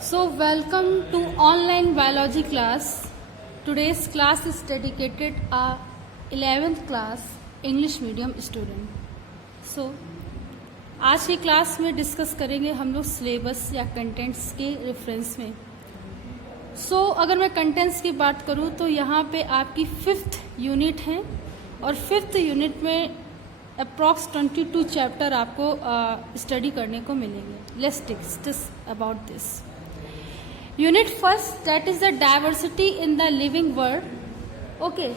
So, welcome to online biology class. Today's class is dedicated a 11th class English medium student. So, आज की class में discuss करेंगे हम लोग syllabus या कंटेंट्स के रेफरेंस में. अगर मैं कंटेंट्स की बात करूं तो यहाँ पे आपकी 5th यूनिट है और 5th यूनिट में अप्रॉक्स 22 चैप्टर आपको स्टडी करने को मिलेंगे. Let's discuss about this. Unit first, that is the diversity in the living world. Okay,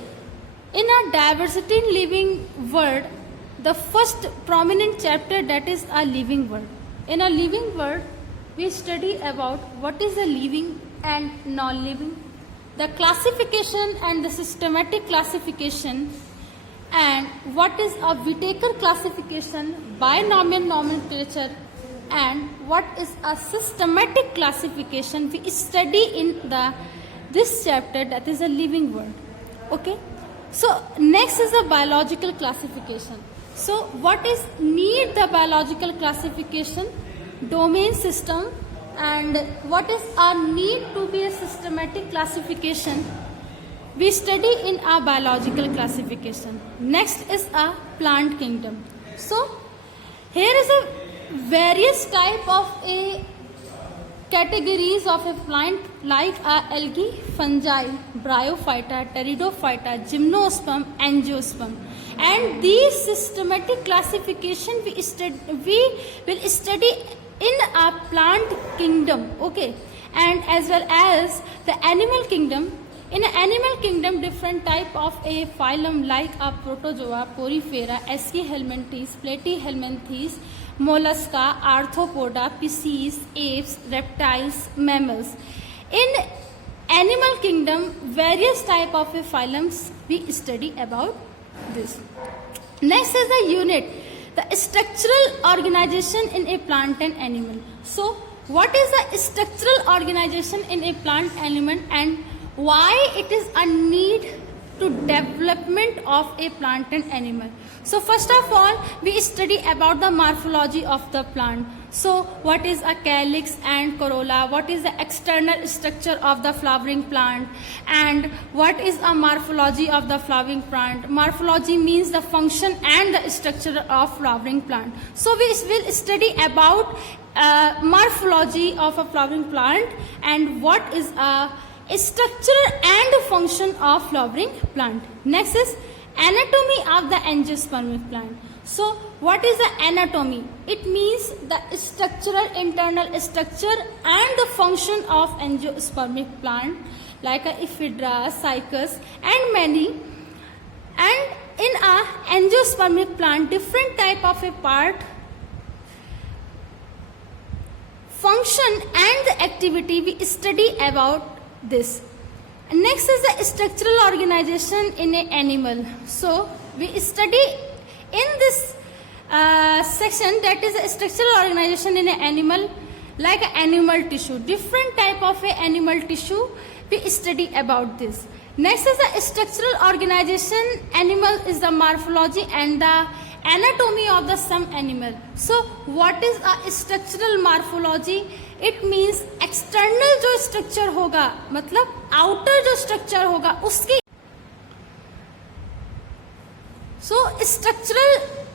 in a diversity in living world, the first prominent chapter, that is a living world. In a living world, we study about what is the living and non-living, the classification and the systematic classification, and what is a Whittaker classification, binomial nomenclature, and what is a systematic classification we study in this chapter, that is a living world. Okay, so next is the biological classification. So what is need the biological classification, domain system, and what is our need to be a systematic classification we study in our biological classification. Next is a plant kingdom. So here is a various type of a categories of a plant like algae, fungi, bryophyta, pteridophyta, gymnosperm, angiosperm, and these systematic classification we will study in a plant kingdom. Okay, and as well as the animal kingdom. In an animal kingdom, different type of a phylum like a protozoa, porifera, Eschyhelminthes, Platyhelminthes, mollusca, arthropoda, pisces, apes, reptiles, mammals. In animal kingdom, various type of a phylums we study about this. Next is the unit, the structural organization in a plant and animal. So, what is the structural organization in a plant animal and why it is a need to development of a plant and animal? So first of all, we study about the morphology of the plant. So what is a calyx and corolla, what is the external structure of the flowering plant, and what is a morphology of the flowering plant. Morphology means the function and the structure of flowering plant. So we will study about morphology of a flowering plant and what is a structure and function of flowering plant. Next is anatomy of the angiospermic plant. So what is the anatomy? It means the structural internal structure and the function of angiospermic plant like a ephedra, cycas, and many. And in a angiospermic plant, different type of a part, function and the activity we study about this. Next is the structural organization in an animal. So we study in this section, that is a structural organization in an animal like animal tissue. Different type of a animal tissue we study about this. Next is the structural organization. Animal is the morphology and the anatomy of the some animal. So what is a structural morphology? It means external जो structure होगा, मतलब outer जो structure होगा उसकी. So structural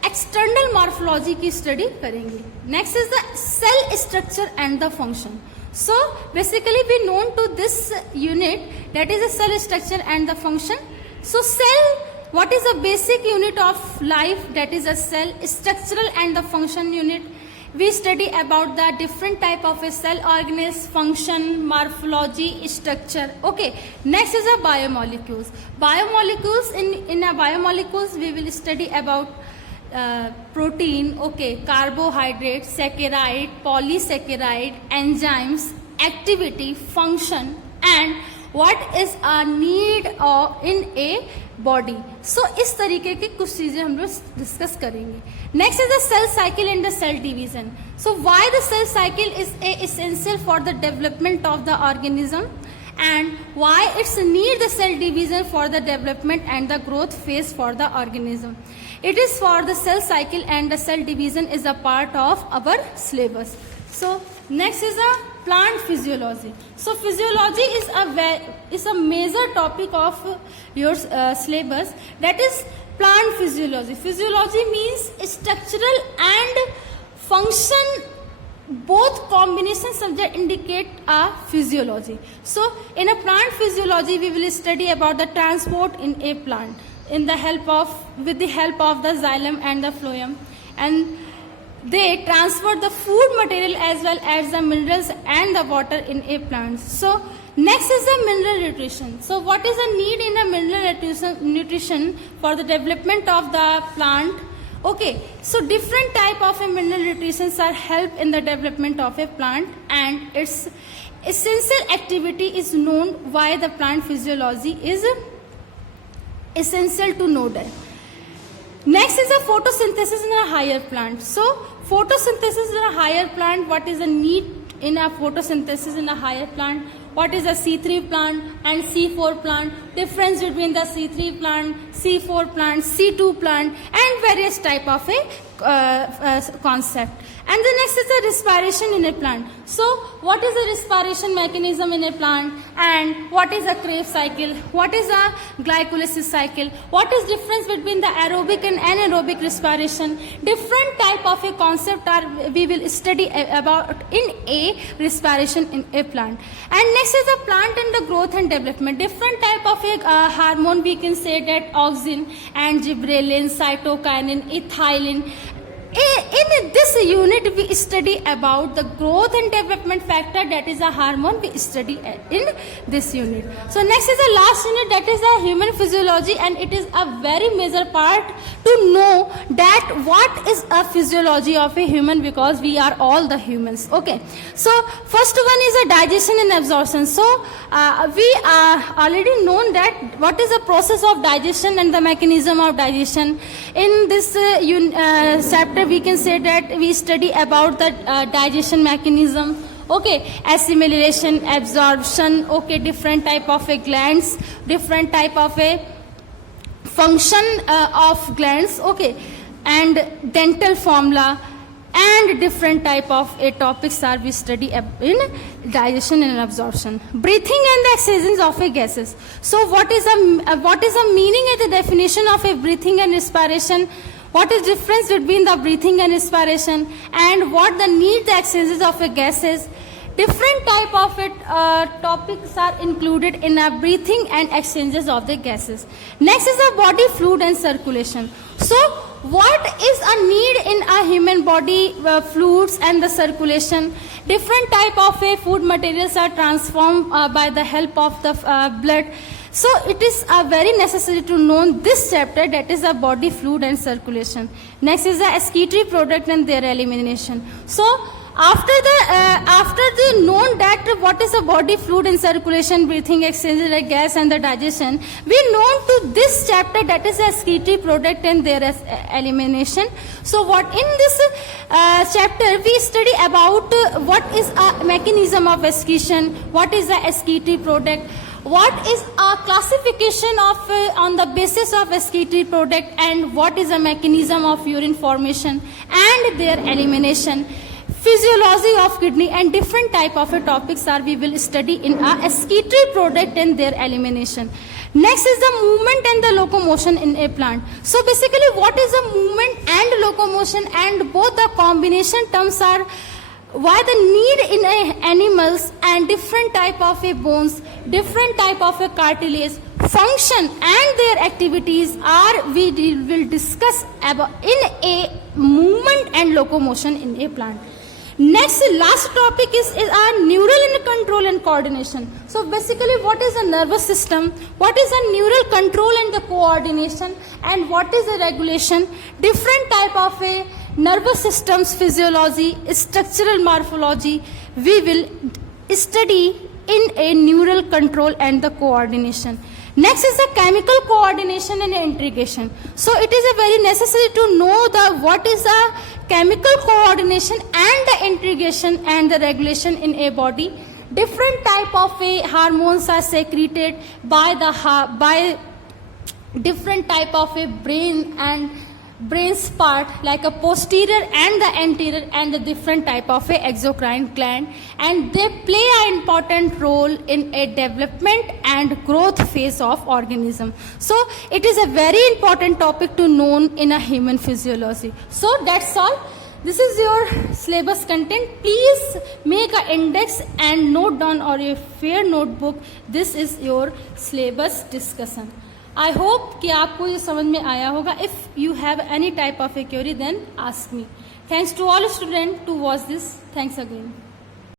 external morphology की study करेंगे. Next is the cell structure and the function. So basically we known to this unit, that is the cell structure and the function. So cell, what is the basic unit of life, that is a cell. Structural and the function unit, we study about the different type of a cell organelles, function, morphology, structure. Okay, next is the biomolecules. Biomolecules, in a biomolecules we will study about protein, okay, carbohydrate, saccharide, polysaccharide, enzymes, activity, function, and what is a need in a body. So इस तरीके की कुछ चीजें हम लोग discuss करेंगे. Next is the cell cycle and the cell division. So why the cell cycle is essential for the development of the organism and why it's need the cell division for the development and the growth phase for the organism. It is for the cell cycle and the cell division is a part of our syllabus. So next is a plant physiology. So physiology is a major topic of your syllabus, that is plant physiology. Physiology means structural and function, both combination subject indicate a physiology. So in a plant physiology we will study about the transport in a plant with the help of the xylem and the phloem, and they transfer the food material as well as the minerals and the water in a plant. So next is the mineral nutrition. So what is the need in a mineral nutrition for the development of the plant? Okay, so different type of a mineral nutrition are help in the development of a plant, and its essential activity is known why the plant physiology is essential to know that. Next is a photosynthesis in a higher plant. So photosynthesis in a higher plant, what is the need in a photosynthesis in a higher plant? What is a C3 plant and C4 plant? Difference between the C3 plant, C4 plant, C2 plant, and various type of a concept. And the next is the respiration in a plant. So what is the respiration mechanism in a plant, and what is a Krebs cycle? What is a glycolysis cycle? What is difference between the aerobic and anaerobic respiration? Different type of a concept we will study about in a respiration in a plant. And next is the plant and the growth and development. Different type of a hormone, we can say that auxin and gibberellin, cytokinin, ethylene. In this unit we study about the growth and development factor, that is a hormone we study in this unit. So next is the last unit, that is the human physiology, and it is a very major part to know that what is a physiology of a human, because we are all the humans. Okay, so first one is a digestion and absorption. So we are already known that what is the process of digestion and the mechanism of digestion. In this chapter we can say that we study about the digestion mechanism. Okay, assimilation, absorption, okay, different type of a glands, different type of a function of glands, okay, and dental formula, and different type of a topics are we study in digestion and absorption. Breathing and the exhalation of a gases. So what is a meaning and the definition of a breathing and respiration? What is difference between the breathing and respiration, and what the need the exchanges of a gases? Different type of it, topics are included in a breathing and exchanges of the gases. Next is the body fluid and circulation. So what is a need in a human body, fluids and the circulation? Different type of food materials are transformed by the help of the blood. So it is very necessary to know this chapter, that is a body fluid and circulation. Next is the excretory product and their elimination. So after the known that what is a body fluid and circulation, breathing, exchange like gas and the digestion, we known to this chapter, that is a excretory product and their elimination. So what in this chapter we study about what is a mechanism of excretion, what is the excretory product, what is a classification of on the basis of excretory product, and what is a mechanism of urine formation and their elimination. Physiology of kidney and different type of topics are we will study in a excretory product and their elimination. Next is the movement and the locomotion in a plant. So basically what is the movement and locomotion, and both the combination terms are why the need in animals, and different type of bones, different type of cartilage, function and their activities are we will discuss about in a movement and locomotion in a plant. Next, last topic is our neural control and coordination. So basically what is a nervous system, what is a neural control and the coordination, and what is a regulation, different type of a nervous systems physiology, structural morphology, we will study in a neural control and the coordination. Next is the chemical coordination and integration. So it is a very necessary to know the what is the chemical coordination and the integration and the regulation in a body. Different type of hormones are secreted by different type of brain and brain's part like a posterior and the anterior and the different type of a exocrine gland, and they play an important role in a development and growth phase of organism. So it is a very important topic to know in a human physiology. So that's all. This is your syllabus content. Please make an index and note down or a fair notebook. This is your syllabus discussion. I hope कि आपको ये समझ में आया होगा. If you have any type of a query, then ask me. Thanks to all students to watch this. Thanks again.